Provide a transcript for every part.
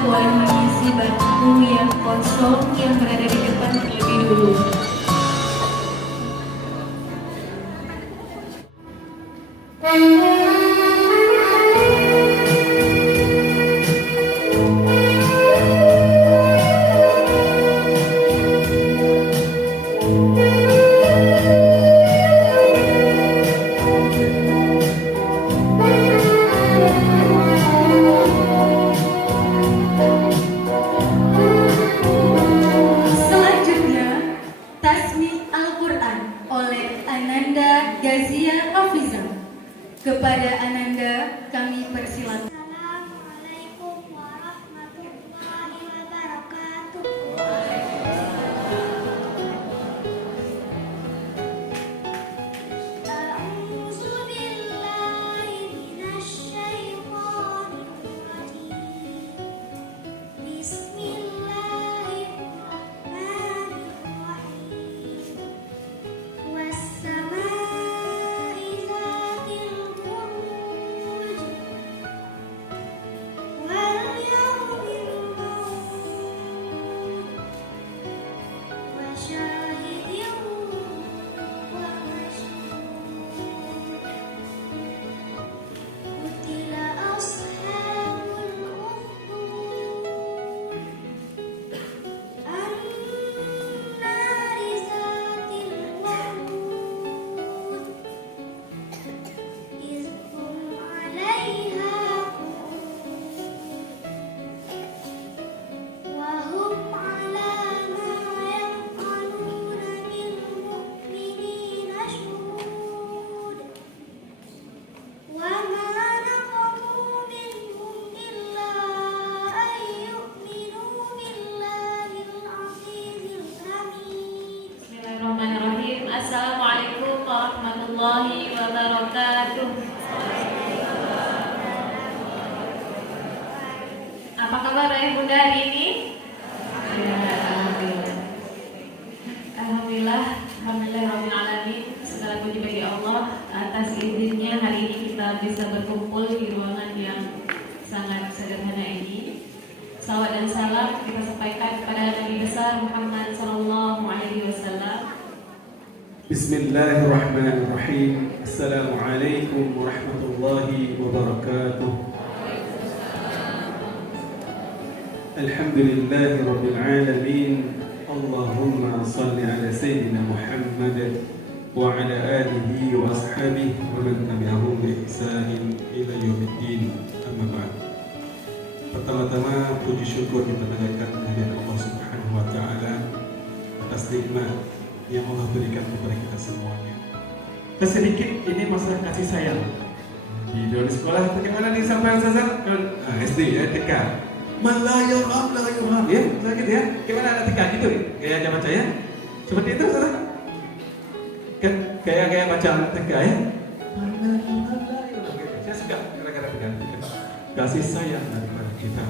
buat mengisi bangku yang kosong yang berada di depan terlebih dulu. Kepada Ananda kami persilakan. Assalamualaikum warahmatullahi wabarakatuh. A'udzu billahi minasyaitonir rajim. Bismillahirrahmanirrahim. Was-samaa'i zatil buruj wal yawmil maw'ud wa syahidin wa mashhud. Qutila ashabul ukhdud an-nari zatil waqud إذ هم عليها قعود وهم على ما يفعلون بالمؤمنين شهود وما نقموا منهم إلا أن يؤمنوا بالله العزيز الحميد. Bismillahirrahmanirrahim. Assalamualaikum warahmatullahi wabarakatuh. Apa kabar ayah bunda hari ini? Ya, alhamdulillah. Alhamdulillah, rabbil alamin. Segala puji bagi Allah atas izinnya hari ini kita bisa berkumpul di ruangan yang sangat sederhana ini. Salawat dan salam kita sampaikan kepada Nabi besar Muhammad sallallahu alaihi wasallam. Bismillahirrahmanirrahim. Assalamualaikum warahmatullahi wabarakatuh. Alhamdulillahi rabbil alamin. Allahumma salli ala sayyidina Muhammad wa ala alihi wa ashabihi wa man tabi'ahum bi ihsanin ila yaumiddin. Amma ba'd. Pertama-tama puji syukur kita panjatkan kehadirat Allah Subhanahu wa taala atas nikmat yang Allah berikan kepada kita semuanya. Sedikit ini masalah kasih sayang. Di dunia sekolah bagaimana disampaikan Ustaz? SD ya, TK. Man la yarham la yurham ya, gitu ya. Gimana anak TK gitu? Gaya baca ya? Seperti itu Ustaz. Kan gaya baca anak TK ya. Man la yarham la yurham. Saya suka kira-kira begitu. Kasih sayang daripada kita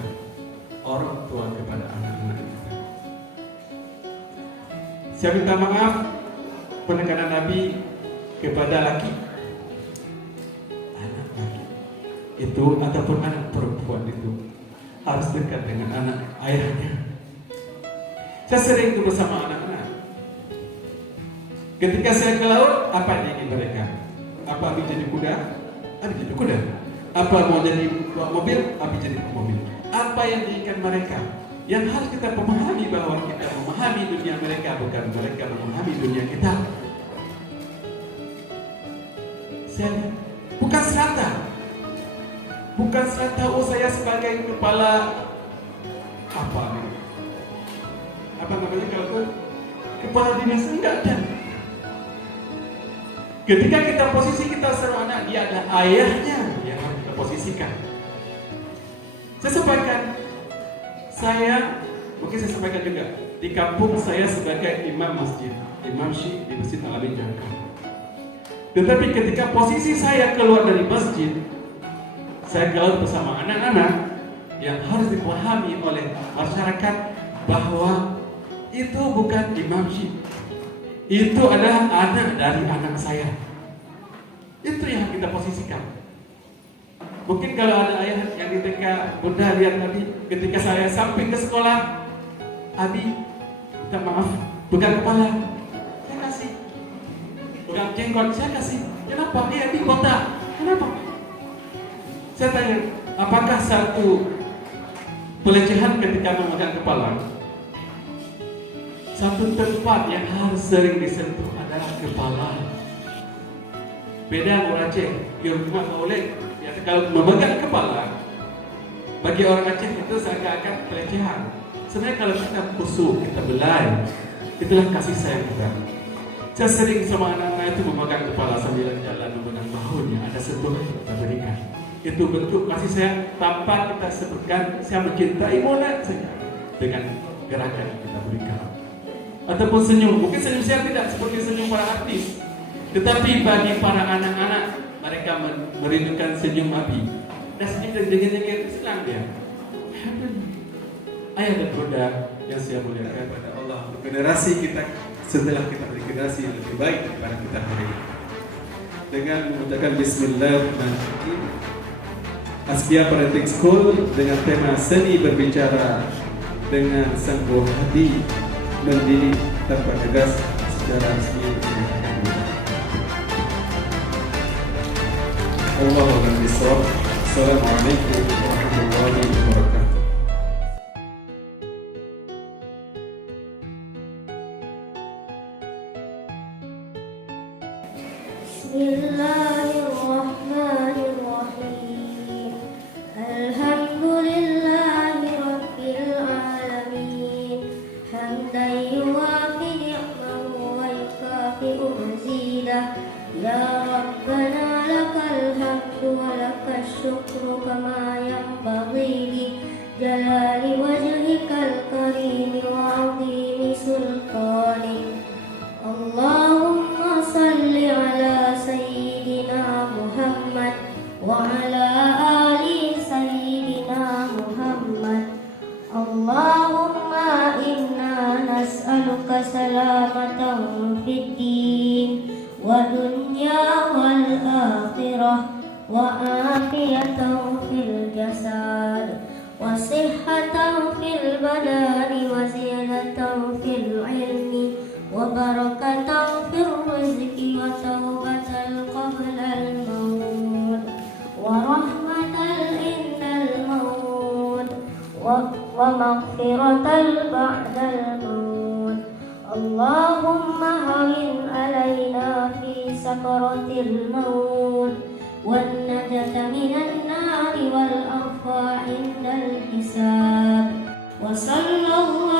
orang tua kepada anak-anak kita. Saya minta maaf penekanan Nabi kepada laki, anak laki itu ataupun anak perempuan itu harus dekat dengan anak ayahnya. Saya sering itu bersama anak-anak. Ketika saya ke laut, apa yang ingin mereka? Apa ambil jadi kuda? Ambil jadi kuda. Apa mau jadi mobil? Ambil jadi mobil. Apa yang diinginkan mereka? Yang harus kita memahami bahwa kita memahami dunia mereka, bukan mereka memahami dunia kita. Bukan serata. Bukan serata saya sebagai kepala apa namanya kalau kepala dinas, enggak ada. Ketika kita posisi kita seorang anak, dia adalah ayahnya yang harus kita posisikan. Mungkin saya sampaikan juga di kampung saya sebagai imam masjid, imam Syekh di Masjid Al-Amin Jakarta. Tetapi ketika posisi saya keluar dari masjid, saya keluar bersama anak-anak yang harus dipahami oleh masyarakat bahwa itu bukan imam Syekh, itu adalah anak dari anak saya. Itu yang kita posisikan. Mungkin kalau ada ayah yang ketika bunda lihat tadi, ketika saya sampai ke sekolah, Abi, minta maaf, pegang kepala, saya kasih. Pegang jenggot, saya kasih. Kenapa? Abi botak. Kenapa? Saya tanya, apakah satu pelecehan ketika memegang kepala? Satu tempat yang harus sering disentuh adalah kepala. Beda orang Aceh, dia cuma boleh. Ya, kalau memegang kepala, bagi orang Aceh itu seakan-akan pelecehan. Sebenarnya kalau kita busuk, kita belai, itulah kasih sayang kita. Saya sering sama anak-anak itu memegang kepala sambil jalan, memegang bahunya, ada sentuhan yang kita berikan. Itu bentuk kasih sayang tanpa kita sebutkan saya mencintai Mona saja dengan gerakan yang kita berikan. Ataupun senyum, mungkin senyum saya tidak seperti senyum para artis, tetapi bagi para anak-anak mereka merindukan senyum Abi. Dan senyum dan jengit-jengit senang dia. Ayah dan bunda yang saya muliakan pada Allah, generasi kita setelah kita beri generasi yang lebih baik daripada kita hari ini. Dengan mengucapkan Bismillahirrahmanirrahim, Askia Parenting School dengan tema seni berbicara dengan sang buah hati mendidik tanpa tegas secara resmi. Allahu Akbar. Assalamualaikum warahmatullahi wabarakatuh. Bismillahirrahmanirrahim. Alhamdulillahi rabbil alamin. Hamdan yuwafi ni'mahu wa yukafi'u mazidah. Ya Rabbana lakal hamdu wa lakal syukru kama yanbaghi li jalali wajhikal karim wa 'azimi sultanik. Allahumma salli ala sayyidina Muhammad wa ala ali sayyidina Muhammad. Allahumma inna nas'aluka salamatan fid din wa dunya wal akhirah wa afiyatan fil jasad wa sihhatan fil badani wa zinatan fil ilmi wa barakatan fil rizqi wa tawbatan qabla al maut wa rahmatan indal maut wa maghfiratan ba'da al maut. Allahumma hawin alaina fi sakaratil maut wan najata minan nari wal afa indal hisab. Wa sallallahu